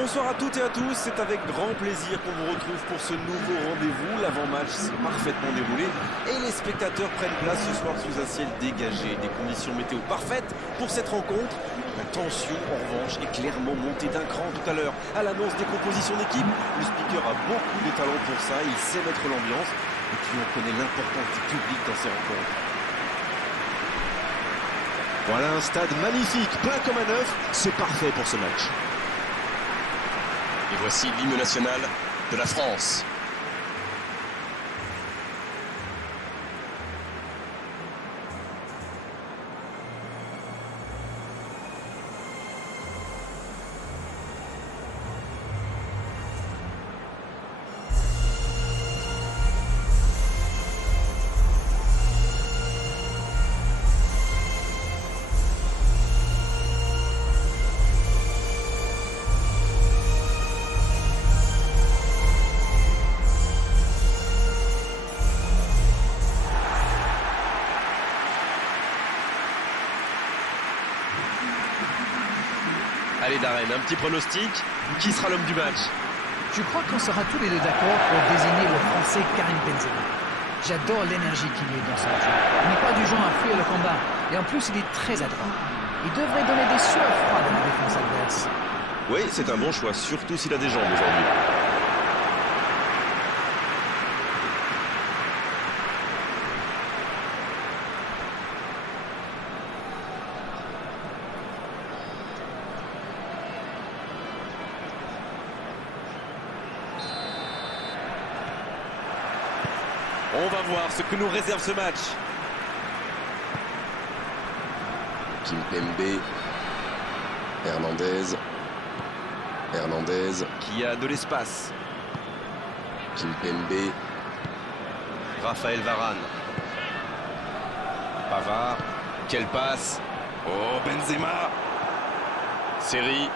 Bonsoir à toutes et à tous, c'est avec grand plaisir qu'on vous retrouve pour ce nouveau rendez-vous. L'avant-match s'est parfaitement déroulé et les spectateurs prennent place ce soir sous un ciel dégagé. Des conditions météo parfaites pour cette rencontre. La tension, en revanche, est clairement montée d'un cran tout à l'heure. À l'annonce des compositions d'équipe, le speaker a beaucoup de talent pour ça, il sait mettre l'ambiance et puis on connaît l'importance du public dans ces rencontres. Voilà un stade magnifique, plein comme un œuf, c'est parfait pour ce match. Et voici l'hymne national de la France. Allez Darren, un petit pronostic, qui sera l'homme du match? Je crois qu'on sera tous les deux d'accord pour désigner le Français Karim Benzema. J'adore l'énergie qu'il met dans son jeu. Il n'est pas du genre à fuir le combat. Et en plus, il est très adroit. Il devrait donner des sueurs froides à la défense adverse. Oui, c'est un bon choix, surtout s'il a des jambes aujourd'hui. On va voir ce que nous réserve ce match. Kimpembe, Hernandez, Qui a de l'espace. Kimpembe, Raphaël Varane. Pavard. Quelle passe. Oh, Benzema. Série.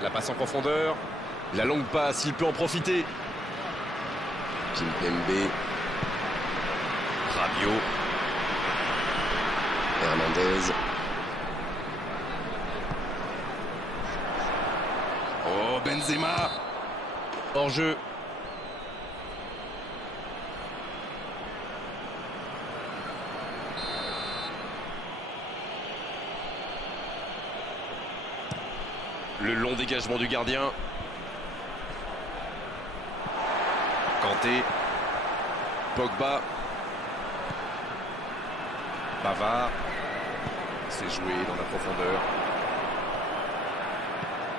La passe en profondeur. La longue passe, il peut en profiter. Kimpembe, Rabiot. Hernandez, Oh, Benzema. Hors jeu. Le long dégagement du gardien. Kanté. Pogba. Pavard. C'est joué dans la profondeur.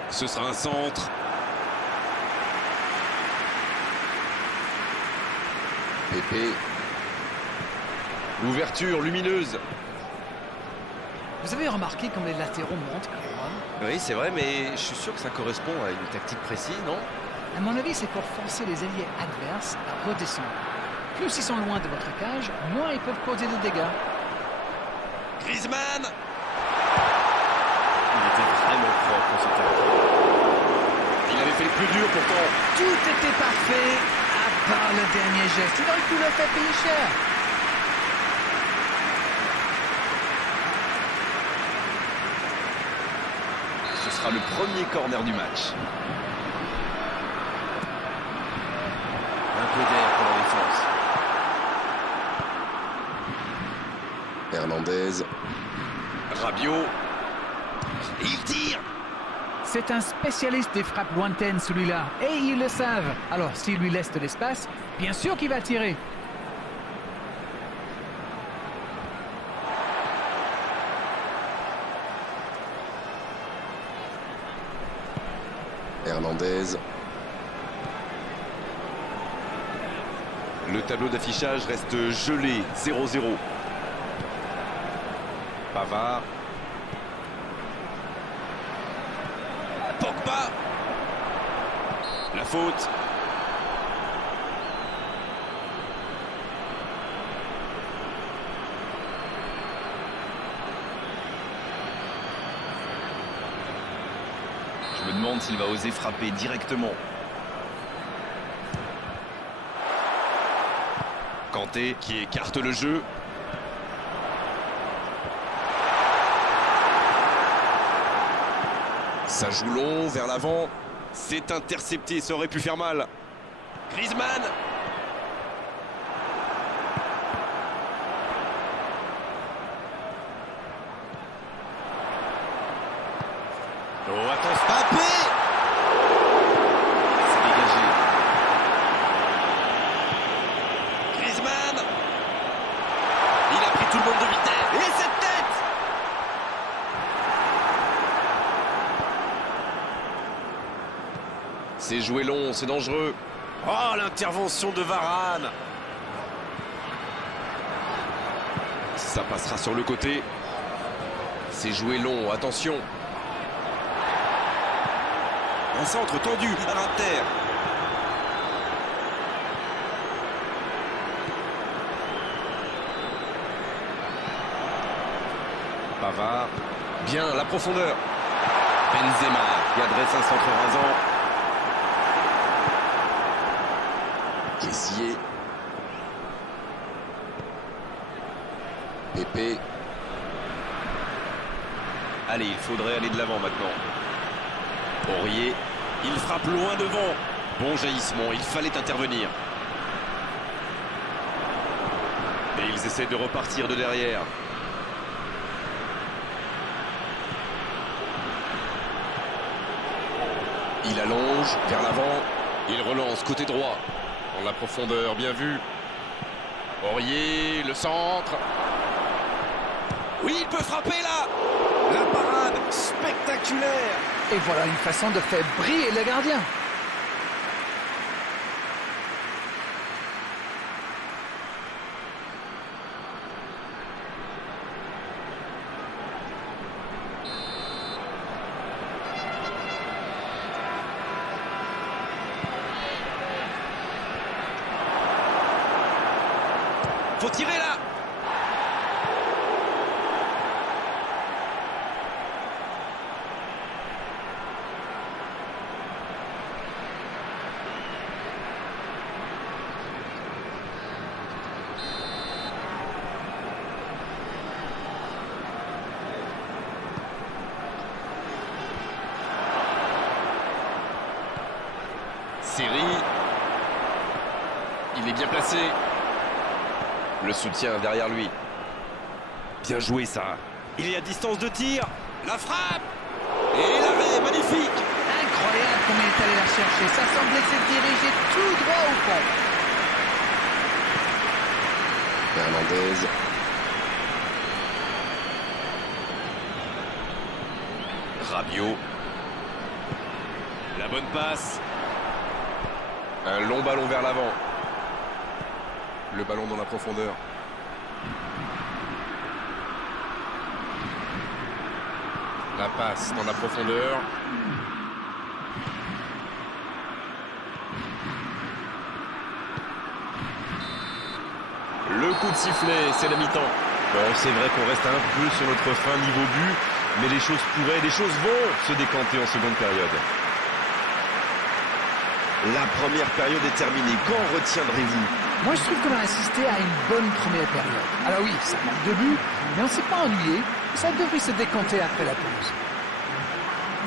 Ce sera un centre. Pepe, L'ouverture lumineuse. Vous avez remarqué comme les latéraux montent, Cameron? Oui, c'est vrai, mais je suis sûr que ça correspond à une tactique précise, non? À mon avis, c'est pour forcer les alliés adverses à redescendre. Plus ils sont loin de votre cage, moins ils peuvent causer de dégâts. Griezmann. Il était vraiment propre en ce temps. Il avait fait le plus dur pourtant. Tout était parfait, à part le dernier geste. Il aurait pu le faire payer cher. Ce sera le premier corner du match. Un peu d'air pour la défense. Hernandez, Rabiot. Et il tire. C'est un spécialiste des frappes lointaines, celui-là. Et ils le savent. Alors, s'il lui laisse de l'espace, bien sûr qu'il va tirer. Hernandez, Le tableau d'affichage reste gelé, 0-0. Pavard. Pogba. La faute. Je me demande s'il va oser frapper directement. Kanté qui écarte le jeu. Ça joue long, vers l'avant. C'est intercepté, ça aurait pu faire mal. Griezmann. Oh, attention. Mbappé. C'est dégagé. Griezmann. Il a pris tout le monde de vitesse. Et cette tête. C'est joué long, c'est dangereux. Oh, l'intervention de Varane. Ça passera sur le côté. C'est joué long, attention. Un centre tendu à l'Inter. Pavard. Bien, la profondeur. Benzema qui adresse un centre rasant. Kessié. Pépé. Allez, il faudrait aller de l'avant maintenant. Aurier, il frappe loin devant. Bon jaillissement, il fallait intervenir. Et ils essaient de repartir de derrière. Il allonge vers l'avant. Il relance côté droit. Dans la profondeur, bien vu. Aurier, le centre. Oui, il peut frapper là. La parade spectaculaire. Et voilà une façon de faire briller le gardien. Faut tirer là. Série. Il est bien placé. Le soutien derrière lui. Bien joué ça. Il est à distance de tir. La frappe. Et l'arrêt, magnifique. Incroyable comme il est allé la chercher. Ça semblait se diriger tout droit au fond. Fernandez. Rabiot. La bonne passe. Un long ballon vers l'avant. Le ballon dans la profondeur. La passe dans la profondeur. Le coup de sifflet, c'est la mi-temps. Bon, c'est vrai qu'on reste un peu sur notre fin niveau but, mais les choses vont se décanter en seconde période. La première période est terminée. Qu'en retiendrez-vous? Moi, je trouve qu'on a assisté à une bonne première période. Alors oui, ça manque de but, mais on ne s'est pas ennuyé. Ça devrait se décanter après la pause.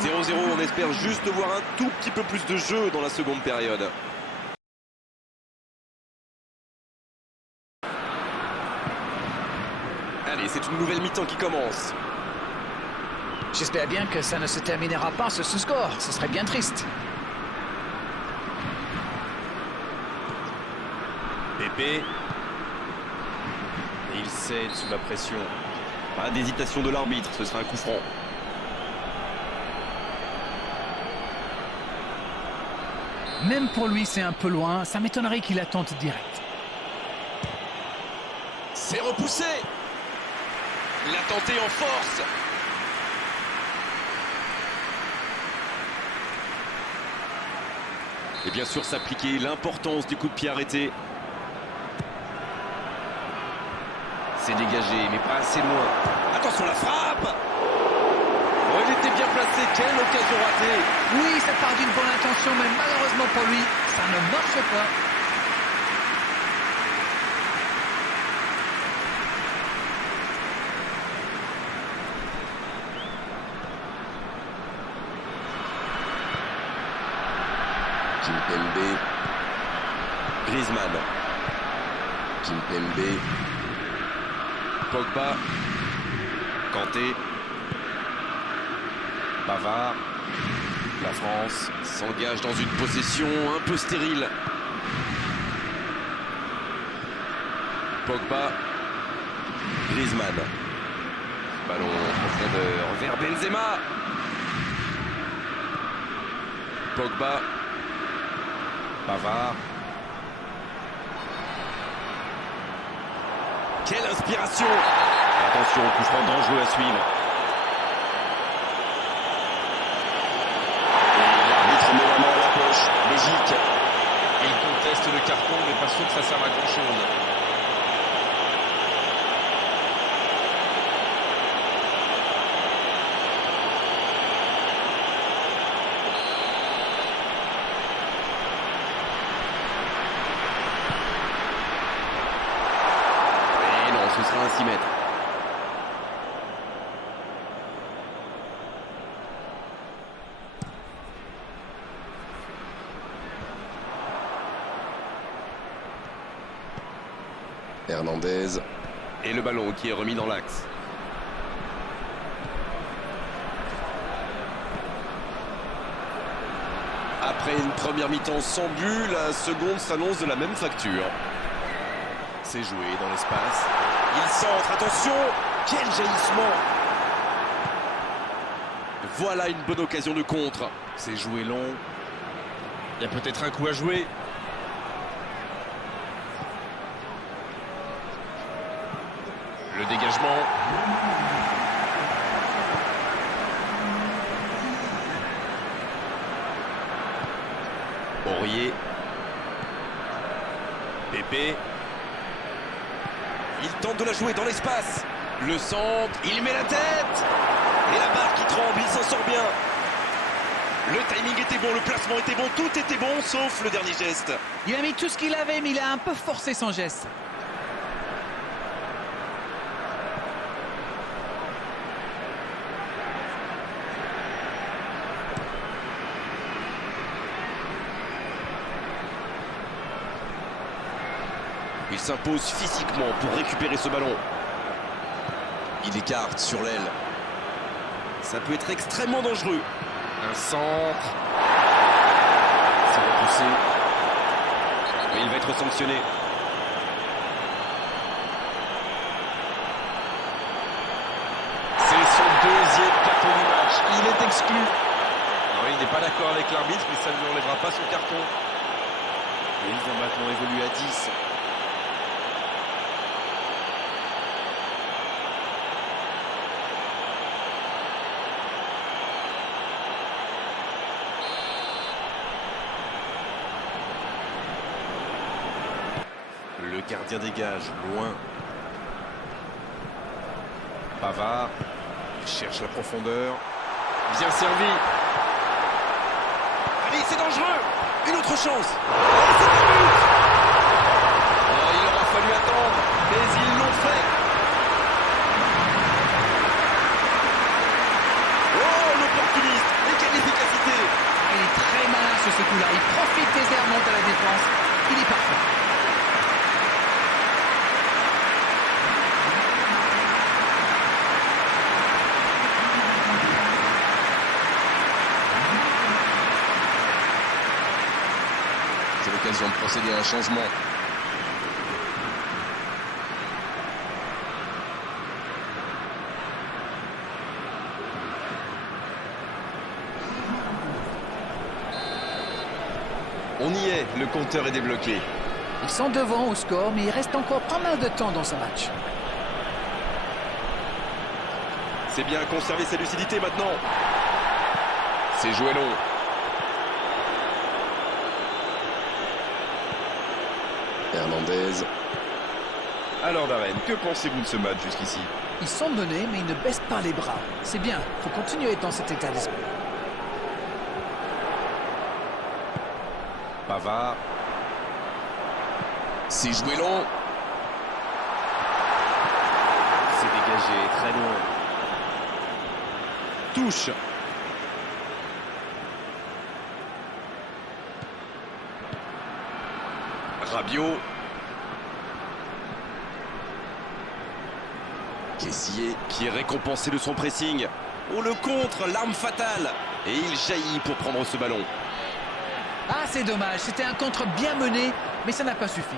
0-0, on espère juste voir un tout petit peu plus de jeu dans la seconde période. Allez, c'est une nouvelle mi-temps qui commence. J'espère bien que ça ne se terminera pas sur ce score. Ce serait bien triste. Pépé. Et il cède sous la pression. Pas d'hésitation de l'arbitre, ce sera un coup franc. Même pour lui, c'est un peu loin. Ça m'étonnerait qu'il la tente direct. C'est repoussé. Il a tenté en force. Et bien sûr s'appliquer l'importance du coup de pied arrêté. C'est dégagé, mais pas assez loin. Attention la frappe. Oh, il était bien placé, quelle occasion ratée. Oui, ça part d'une bonne intention, mais malheureusement pour lui, ça ne marche pas. Kimpembe. Griezmann. Kimpembe. Pogba. Kanté. Pavard. La France s'engage dans une possession un peu stérile. Pogba. Griezmann. Ballon en profondeur vers Benzema. Pogba. Pavard. Quelle inspiration! Attention, coup franc dangereux à suivre. Et l'arbitre met la main à la poche. Logique. Il conteste le carton, mais pas sûr que ça serve à grand chose. Et non, ce sera un 6 mètres. Hernandez. Et le ballon qui est remis dans l'axe. Après une première mi-temps sans but, la seconde s'annonce de la même facture. C'est joué dans l'espace. Il centre, attention! Quel jaillissement! Voilà une bonne occasion de contre. C'est joué long. Il y a peut-être un coup à jouer. Le dégagement. Aurier. Pépé. Il tente de la jouer dans l'espace. Le centre, il met la tête. Et la barre qui tremble, il s'en sort bien. Le timing était bon, le placement était bon, tout était bon, sauf le dernier geste. Il a mis tout ce qu'il avait, mais il a un peu forcé son geste. Il s'impose physiquement pour récupérer ce ballon. Il écarte sur l'aile. Ça peut être extrêmement dangereux. Un centre. C'est repoussé. Mais il va être sanctionné. C'est son deuxième carton du match. Il est exclu. Non, il n'est pas d'accord avec l'arbitre, mais ça ne lui enlèvera pas son carton. Et il va maintenant évoluer à 10. Le gardien dégage, loin. Pavard. Il cherche la profondeur. Bien servi. Allez, c'est dangereux. Une autre chance. Et c'est un but. Oh, il aura fallu attendre, mais ils l'ont fait. Oh, l'opportuniste. Et quelle efficacité. Il est très malin sur ce coup-là. Il profite des errements de la défense. Il est parfait. C'est l'occasion de procéder à un changement. On y est, le compteur est débloqué. Ils sont devant au score, mais il reste encore pas mal de temps dans ce match. C'est bien conserver sa lucidité maintenant. C'est joué long. Hernandez. Alors Darren, que pensez-vous de ce match jusqu'ici? Ils sont menés, mais ils ne baissent pas les bras. C'est bien, il faut continuer dans cet état d'esprit. Pavard. C'est joué long. C'est dégagé, très loin. Touche. Rabiot. Kessié qui est récompensé de son pressing. Oh, le contre, l'arme fatale. Et il jaillit pour prendre ce ballon. Ah, c'est dommage, c'était un contre bien mené, mais ça n'a pas suffi.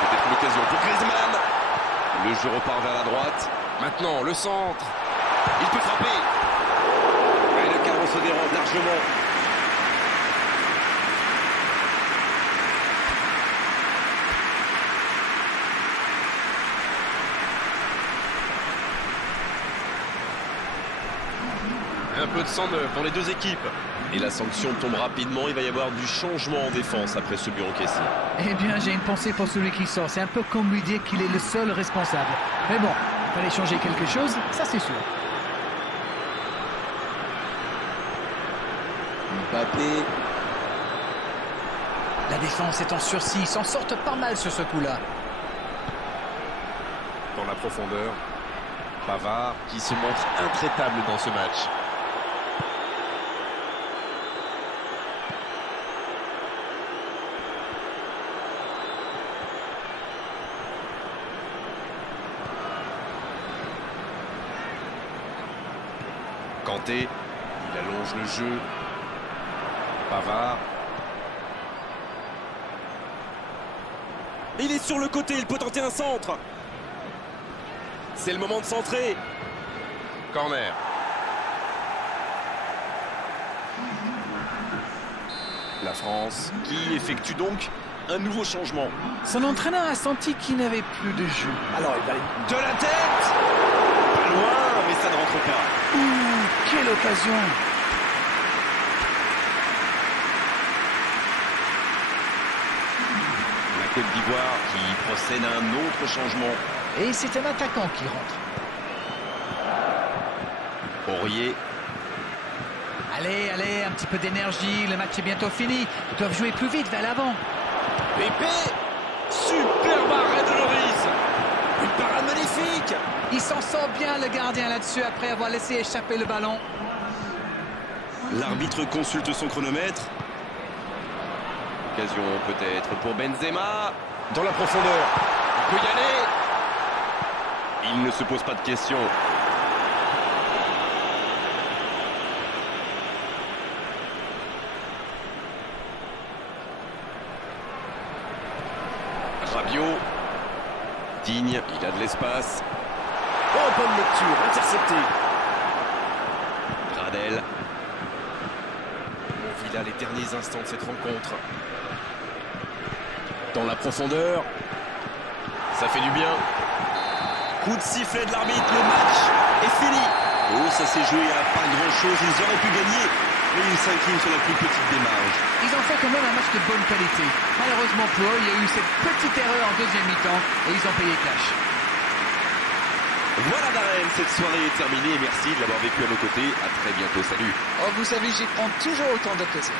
Peut-être l'occasion pour Griezmann. Le jeu repart vers la droite. Maintenant, le centre. Il peut frapper. Et le cadre se dérobe largement. Un peu de sang neuf pour les deux équipes. Et la sanction tombe rapidement. Il va y avoir du changement en défense après ce but encaissé. Eh bien, j'ai une pensée pour celui qui sort. C'est un peu comme lui dire qu'il est le seul responsable. Mais bon, il fallait changer quelque chose, ça c'est sûr. Mbappé. La défense est en sursis, ils s'en sortent pas mal sur ce coup-là. Dans la profondeur. Pavard qui se montre intraitable dans ce match. Kanté, il allonge le jeu. Pavard. Il est sur le côté, il peut tenter un centre. C'est le moment de centrer. Corner. La France qui effectue donc un nouveau changement. Son entraîneur a senti qu'il n'avait plus de jus. Alors il va aller... De la tête. Pas loin, mais ça ne rentre pas. Ouh, quelle occasion! La Côte d'Ivoire qui procède à un autre changement. Et c'est un attaquant qui rentre. Aurier. Allez, allez, un petit peu d'énergie, le match est bientôt fini. Ils doivent jouer plus vite vers l'avant. Pépé. Superbe arrêt de Loris. Une parade magnifique. Il s'en sort bien le gardien là-dessus après avoir laissé échapper le ballon. L'arbitre consulte son chronomètre. Occasion peut-être pour Benzema. Dans la profondeur. Il peut y aller. Il ne se pose pas de questions. Rabiot. Digne, il a de l'espace. Oh, bonne lecture, intercepté. Gradel. On vit là les derniers instants de cette rencontre. Dans la profondeur. Ça fait du bien. Coup de sifflet de l'arbitre, le match est fini. Oh, ça s'est joué à pas grand-chose. Ils auraient pu gagner, mais ils s'inclinent sur la plus petite des marges. Ils ont fait quand même un match de bonne qualité. Malheureusement pour eux, il y a eu cette petite erreur en deuxième mi-temps et ils ont payé cash. Voilà Darren, cette soirée est terminée. Merci de l'avoir vécu à nos côtés. À très bientôt, salut. Oh, vous savez, j'y prends toujours autant de plaisir.